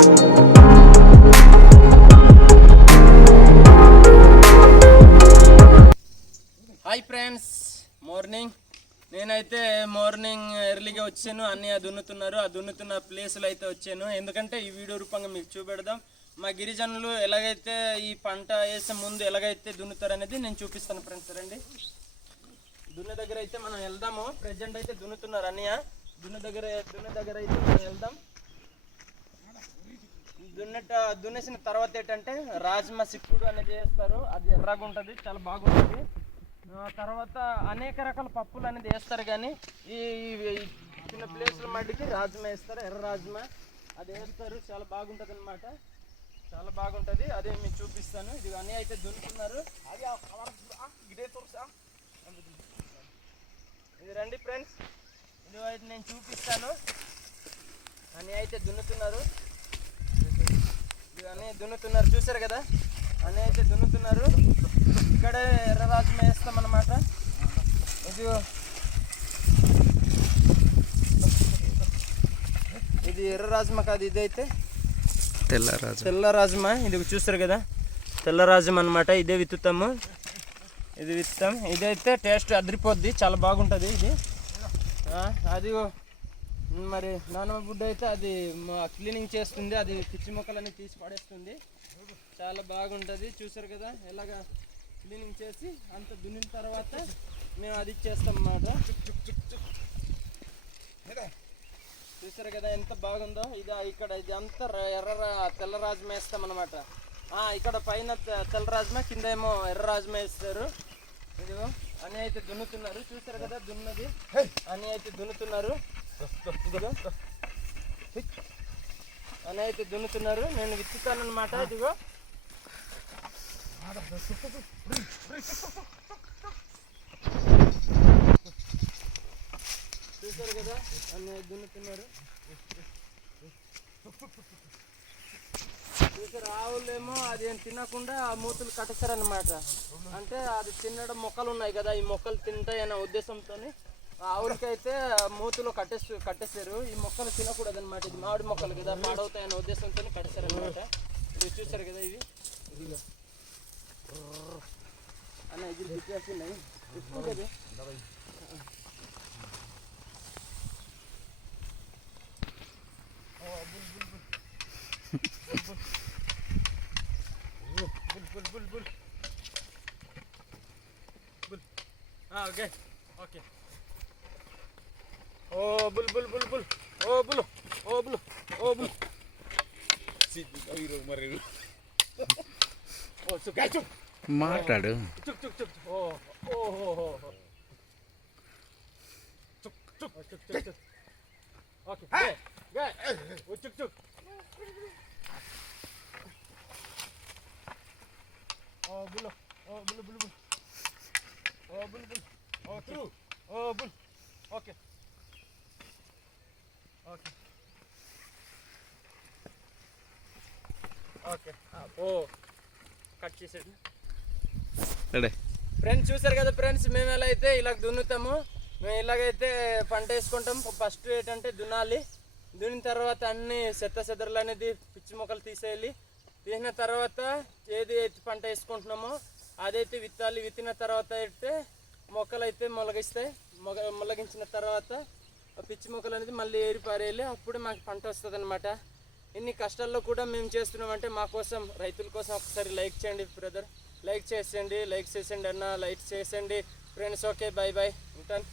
Hi friends, నేనైతే morning ఎర్లీగా వచ్చాను. అన్నీ దున్నుతున్నారు. ఆ దున్నుతున్న ప్లేసులు అయితే వచ్చాను. ఎందుకంటే ఈ వీడియో రూపంగా మీకు చూపెడదాం. మా గిరిజనులు ఎలాగైతే ఈ పంట వేసే ముందు ఎలాగైతే దున్నుతారు అనేది నేను చూపిస్తాను ఫ్రెండ్స్. రండి, దున్న దగ్గర అయితే మనం వెళ్దాము. ప్రెజెంట్ అయితే దున్నుతున్నారు అన్నయ్య. దున్న దగ్గర అయితే మనం వెళ్దాం. దున్నేసిన తర్వాత ఏంటంటే రాజ్మా సిక్కుడు అనేది వేస్తారు. అది ఎర్రగా ఉంటుంది, చాలా బాగుంటుంది. తర్వాత అనేక రకాల పప్పులు అనేది వేస్తారు, కానీ ఈ చిన్న ప్లేస్ల మట్టికి రాజ్మా వేస్తారు. ఎర్ర రాజ్మా అది వేస్తారు, చాలా బాగుంటుంది అనమాట. చాలా బాగుంటుంది, అదే మీకు చూపిస్తాను. ఇది అన్నీ అయితే దున్నుతున్నారు. ఇది రండి ఫ్రెండ్స్, ఇది అయితే నేను చూపిస్తాను. అన్నీ అయితే దున్నుతున్నారు. ఇది అన్నీ దున్నుతున్నారు, చూసారు కదా. అన్నీ అయితే దున్నుతున్నారు. ఇక్కడే ఎర్ర రాజ్మా వేస్తాం అన్నమాట. ఇది ఎర్ర రాజ్మా కాదు, ఇదైతే తెల్ల రాజ్మా. ఇది చూస్తారు కదా, తెల్ల రాజ్మా అనమాట. ఇదే విత్తుతాము, ఇది విత్తాం. ఇదైతే టేస్ట్ అదిరిపోద్ది, చాలా బాగుంటుంది ఇది. అది మరి నానమ్మ గుడ్డ అయితే అది క్లీనింగ్ చేస్తుంది. అది పిచ్చి మొక్కలన్నీ తీసి పడేస్తుంది, చాలా బాగుంటుంది. చూసారు కదా, ఎలాగా క్లీనింగ్ చేసి అంత దున్నిన తర్వాత మేము అది ఇచ్చేస్తాం అన్నమాట. చూసారు కదా ఎంత బాగుందో. ఇది ఇక్కడ ఇది అంతా తెల్ల రాజ్మా వేస్తాం అనమాట. ఇక్కడ పైన తెల్ల రాజ్మా, కింద ఏమో ఎర్ర రాజ్మా వేస్తారు. ఇదిగో అని అయితే దున్నుతున్నారు, చూసారు కదా. దున్నది అని అయితే దున్నుతున్నారు. అని అయితే దున్నుతున్నారు. నేను విత్తుతాను అనమాట. ఇదిగో చూసారు కదా, అన్నీ దున్నుతున్నారు. చూసారు, ఆవులేమో అది తినకుండా ఆ మూతులు కట్టేస్తారనమాట. అంటే అది తినడం మొక్కలు ఉన్నాయి కదా, ఈ మొక్కలు తింటాయనే ఉద్దేశంతో ఆవులకైతే మూతులు కట్టేశారు. ఈ మొక్కలు తినకూడదు అనమాట. ఇది మామిడి మొక్కలు కదా, పాడవుతాయనే ఉద్దేశంతో కట్టేశారనమాట. ఇది చూసారు కదా, ఇవి అన్న ఇది తిప్పేస్తున్నాయి ఎక్కువ కదా. Okay okay. ఓ బుల్ బుల్ బుల్ బుల్, ఓ బుల్, ఓ బుల్, ఓ బుల్. మాట్లాడు. చుక్ చుక్ చుక్. ఓహో చుక్ చుక్ చుక్ చుక్ చుక్. ఓకే గే ఓ చుక్ చుక్. ఓ బుల్, ఓ బుల్ బుల్ బుల్, ఓ బుల్ బుల్, ఓ త్రూ, ఓ బుల్. Okay okay okay. ఓ కట్ చేసేది ఫ్రెండ్స్. చూసారు కదా ఫ్రెండ్స్, మేము ఎలా అయితే ఇలా దున్నుతాము. మేము ఇలాగైతే పంట వేసుకుంటాం. ఫస్ట్ ఏంటంటే దున్నాలి. దున్నిన తర్వాత అన్ని చెదరలు అనేది పిచ్చి మొక్కలు తీసేయాలి. తీసిన తర్వాత ఏది పంట వేసుకుంటున్నామో అదైతే విత్తాలి. విత్తిన తర్వాత అయితే మొక్కలు అయితే మొలగిస్తాయి. మొలగించిన తర్వాత పిచ్చి మొక్కలు అనేది మళ్ళీ ఏరి పారేయాలి. అప్పుడు మాకు పంట వస్తుంది అనమాట. ఇన్ని కష్టాల్లో కూడా మేము చేస్తున్నామంటే మా కోసం, రైతుల కోసం ఒకసారి లైక్ చేయండి బ్రదర్. లైక్ చేసేయండి అన్న, లైక్ చేసేయండి ఫ్రెండ్స్. ఓకే, బాయ్ బాయ్, ఉంటాను.